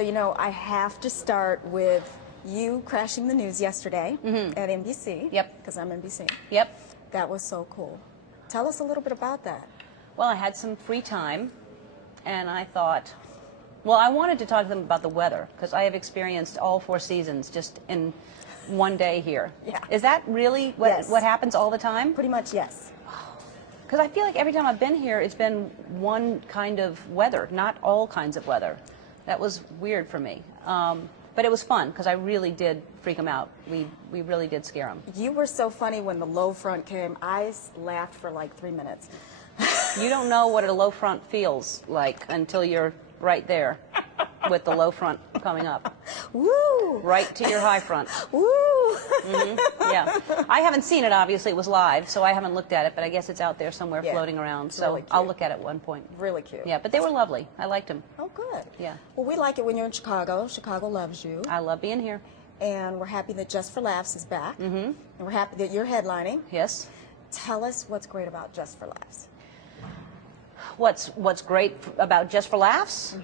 So, I have to start with you crashing the news yesterday at NBC. Yep. Because I'm NBC. Yep. That was so cool. Tell us a little bit about that. Well, I had some free time, and I thought, well, I wanted to talk to them about the weather, because I have experienced all 4 seasons just in one day here. Yeah. Is that really what happens all the time? Pretty much, yes. Because I feel like every time I've been here, it's been one kind of weather, not all kinds of weather. That was weird for me. But it was fun, because I really did freak them out. We really did scare them. You were so funny when the low front came. I laughed for like 3 minutes. You don't know what a low front feels like until you're right there with the low front coming up. Woo! Right to your high front. Woo! Yeah. I haven't seen it, obviously. It was live, so I haven't looked at it, but I guess it's out there somewhere floating around. So really I'll look at it at one point. Really cute. Yeah, but they were lovely. I liked them. Oh, good. Yeah. Well, we like it when you're in Chicago. Chicago loves you. I love being here. And we're happy that Just for Laughs is back. And we're happy that you're headlining. Yes. Tell us what's great about Just for Laughs. What's great about Just for Laughs?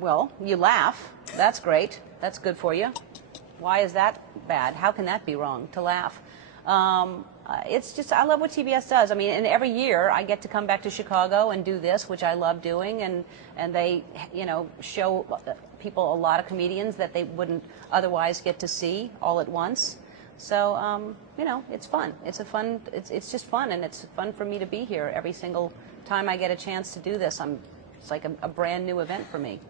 Well, you laugh. That's great. That's good for you. Why is that bad? How can that be wrong, to laugh? It's just, I love what TBS does. I mean, and every year I get to come back to Chicago and do this, which I love doing, and they, show people a lot of comedians that they wouldn't otherwise get to see all at once. So, it's fun. It's just fun, and it's fun for me to be here every single time I get a chance to do this. It's like a brand new event for me.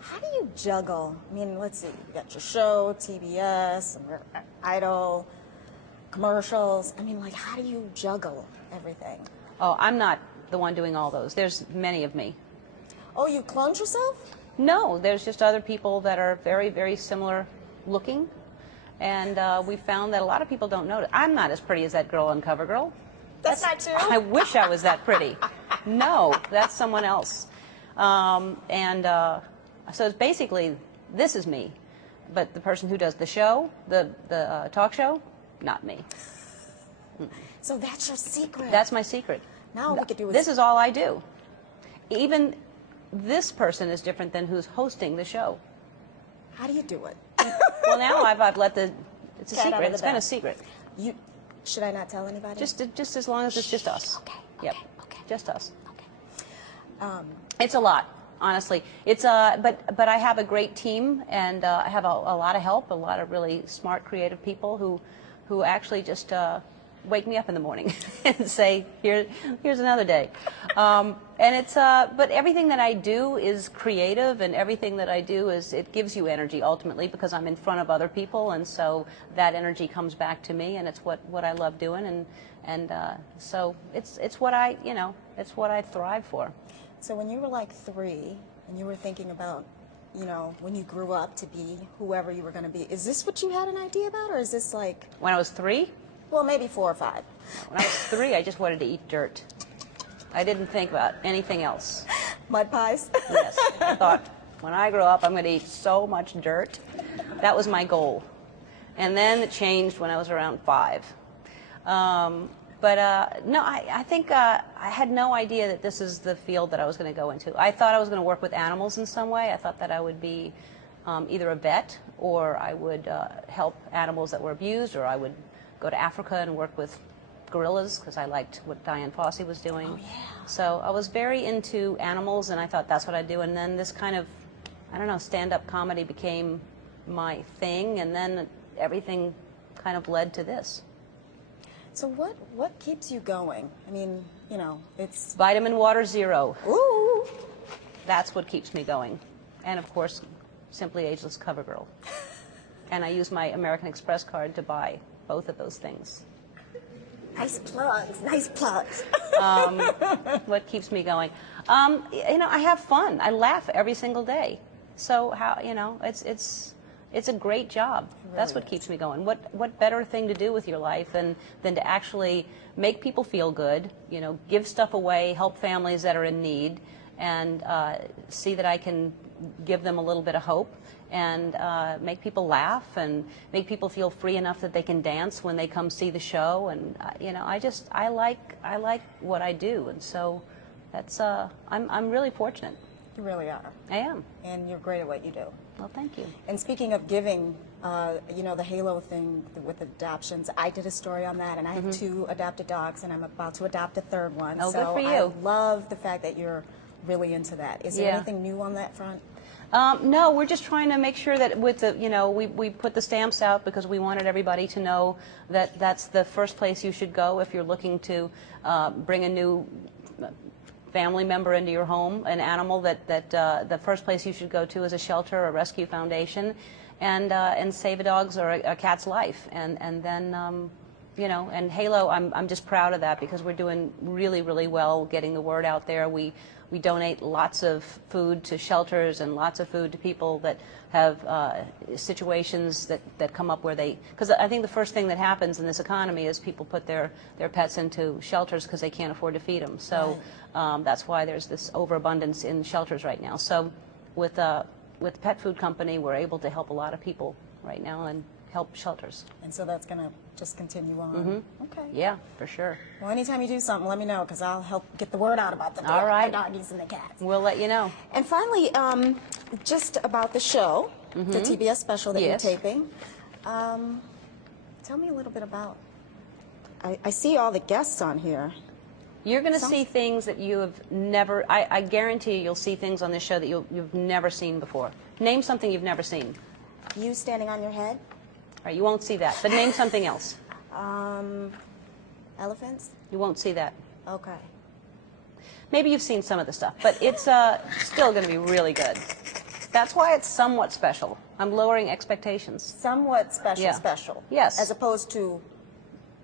How do you juggle? I mean, let's see, you got your show, TBS, Idol, commercials. I mean, like, how do you juggle everything? Oh, I'm not the one doing all those. There's many of me. Oh, you cloned yourself? No, there's just other people that are very, very similar looking. And we found that a lot of people don't know it. I'm not as pretty as that girl on CoverGirl. That's not true. I wish I was that pretty. No, that's someone else. So it's basically, this is me. But the person who does the show, the talk show, not me. So that's your secret. That's my secret. Now we could do this is all I do. Even this person is different than who's hosting the show. How do you do it? Well, now I've let it's a Cat secret. It's been a bag. secret. Should I not tell anybody? Just as long as it's just us. Okay. Yep. Okay. Just us. Okay. It's a lot, honestly. It's but I have a great team, and I have a lot of help, a lot of really smart, creative people who actually just wake me up in the morning and say, here's another day. And it's but everything that I do is creative, and everything that I do it gives you energy ultimately, because I'm in front of other people, and so that energy comes back to me, and it's what I love doing, and so it's what it's what I thrive for. So when you were like 3 and you were thinking about, when you grew up to be whoever you were going to be, is this what you had an idea about, or is this like... When I was 3? Well, maybe 4 or 5. When I was 3, I just wanted to eat dirt. I didn't think about anything else. Mud pies? Yes. I thought, when I grow up, I'm going to eat so much dirt. That was my goal. And then it changed when I was around 5. No, I think I had no idea that this is the field that I was going to go into. I thought I was going to work with animals in some way. I thought that I would be either a vet, or I would help animals that were abused, or I would go to Africa and work with gorillas, because I liked what Diane Fossey was doing. Oh, yeah. So I was very into animals, and I thought that's what I'd do. And then this kind of, I don't know, stand-up comedy became my thing, and then everything kind of led to this. So what keeps you going? I mean, it's... Vitamin Water Zero. Ooh! That's what keeps me going. And, of course, Simply Ageless CoverGirl. And I use my American Express card to buy both of those things. Nice plugs, nice plugs. What keeps me going? I have fun. I laugh every single day. So it's a great job. Really That's what keeps me going. What better thing to do with your life than to actually make people feel good, give stuff away, help families that are in need, and see that I can give them a little bit of hope, and make people laugh, and make people feel free enough that they can dance when they come see the show. And I like what I do, and so that's I'm really fortunate. You really are. I am. And you're great at what you do. Well, thank you. And speaking of giving, you know, the Halo thing with adoptions, I did a story on that, and I have 2 adopted dogs, and I'm about to adopt a 3rd one. Oh, so good for you. I love the fact that you're really into that. Is there anything new on that front? No, we're just trying to make sure that with the, you know, we put the stamps out because we wanted everybody to know that that's the first place you should go if you're looking to bring a new family member into your home, an animal, that the first place you should go to is a shelter, a rescue foundation, and save a dog's or a cat's life. And then, you know, and Halo, I'm just proud of that because we're doing really, really well getting the word out there. We donate lots of food to shelters and lots of food to people that have situations that come up where they, because I think the first thing that happens in this economy is people put their pets into shelters because they can't afford to feed them. So that's why there's this overabundance in shelters right now. So with Pet Food Company, we're able to help a lot of people right now and help shelters. And so that's going to just continue on. Okay. Yeah, for sure. Well, anytime you do something, let me know, because I'll help get the word out about the All right. doggies and the cats. We'll let you know. And finally, just about the show, the TBS Special that you're taping. Tell me a little bit about, I see all the guests on here. You're going to see things that you have never, I guarantee you'll see things on this show that you've never seen before. Name something you've never seen. You standing on your head? All right, you won't see that, but name something else. Elephants? You won't see that. Okay. Maybe you've seen some of the stuff, but it's still going to be really good. That's why it's somewhat special. I'm lowering expectations. Somewhat special, special. Yes. As opposed to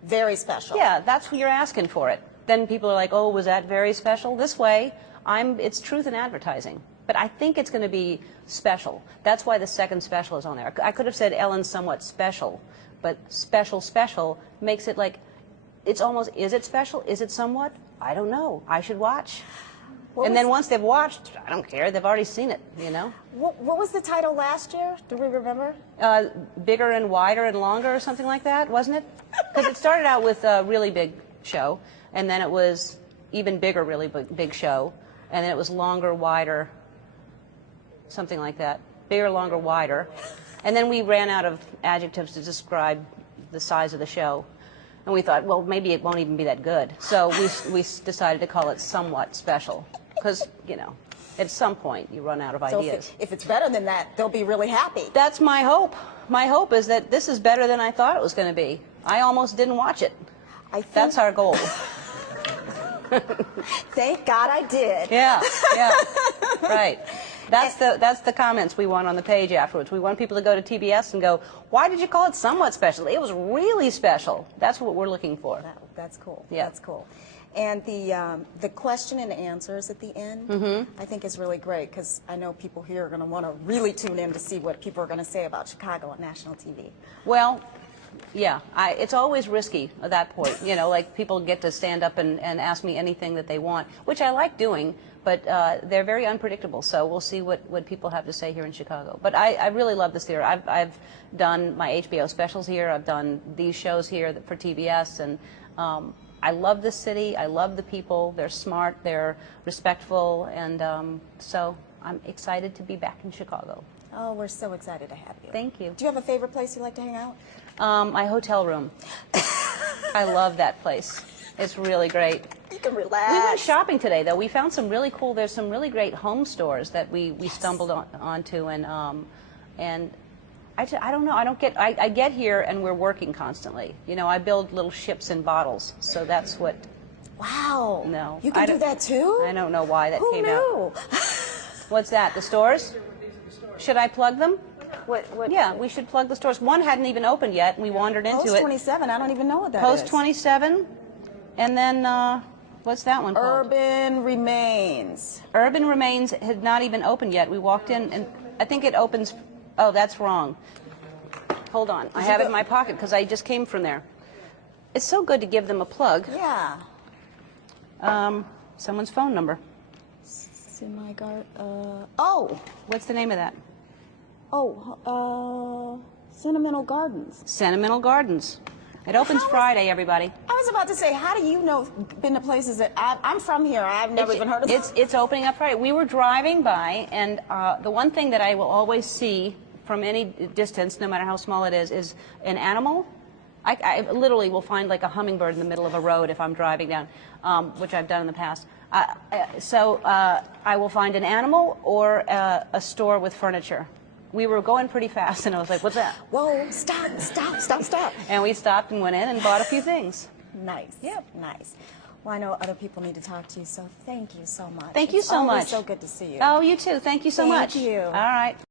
very special. Yeah, that's what you're asking for it. Then people are like, oh, was that very special? This way, it's truth in advertising. But I think it's going to be special. That's why the second special is on there. I could have said Ellen's somewhat special, but special makes it like, it's almost, is it special? Is it somewhat? I don't know. I should watch. And then once they've watched, I don't care. They've already seen it, you know? What was the title last year? Do we remember? Bigger and wider and longer or something like that, wasn't it? Because it started out with a really big show, and then it was even bigger, really big show, and then it was longer, wider, something like that. Bigger, longer, wider. And then we ran out of adjectives to describe the size of the show. And we thought, well, maybe it won't even be that good. So we decided to call it somewhat special. Because, you know, at some point you run out of ideas. So if it's better than that, they'll be really happy. That's my hope. My hope is that this is better than I thought it was going to be. I almost didn't watch it. That's our goal. Thank God I did. Yeah, yeah, right. That's the comments we want on the page afterwards. We want people to go to TBS and go, why did you call it somewhat special? It was really special. That's what we're looking for. That's cool. Yeah. That's cool. And the question and answers at the end, I think is really great, because I know people here are going to want to really tune in to see what people are going to say about Chicago on national TV. Well, yeah, it's always risky at that point. You know, like people get to stand up and ask me anything that they want, which I like doing, but they're very unpredictable. So we'll see what people have to say here in Chicago. But I really love this theater. I've done my HBO specials here. I've done these shows here for TBS, and I love this city. I love the people. They're smart. They're respectful, and so I'm excited to be back in Chicago. Oh, we're so excited to have you. Thank you. Do you have a favorite place you like to hang out? My hotel room. I love that place. It's really great. You can relax. We went shopping today, though. We found some really cool, there's some really great home stores that we stumbled onto, and I don't know, I get here and we're working constantly. You know, I build little ships in bottles, so that's what. Wow. No. You can do that too? I don't know why that came out. Who knew? What's that, the stores? Should I plug them? What? Yeah, we should plug the stores. One hadn't even opened yet, and we wandered into Post it. 27, I don't even know what that is. Post 27, and then, what's that one called? Urban Remains. Urban Remains had not even opened yet. We walked in, and I think it opens, oh, that's wrong. Hold on, I have it in my pocket, because I just came from there. It's so good to give them a plug. Yeah. Someone's phone number. Oh. What's the name of that? Oh, Sentimental Gardens. Sentimental Gardens. It opens Friday, everybody. I was about to say, how do you know, been to places that I'm from here, I've never even heard of it. It's opening up Friday. We were driving by, and the one thing that I will always see from any distance, no matter how small it is an animal. I literally will find like a hummingbird in the middle of a road if I'm driving down, which I've done in the past. So I will find an animal or a store with furniture. We were going pretty fast, and I was like, what's that? Whoa, stop. And we stopped and went in and bought a few things. Nice. Yep. Nice. Well, I know other people need to talk to you, so thank you so much. Thank you so much. It's so good to see you. Oh, you too. Thank you so much. Thank you. All right.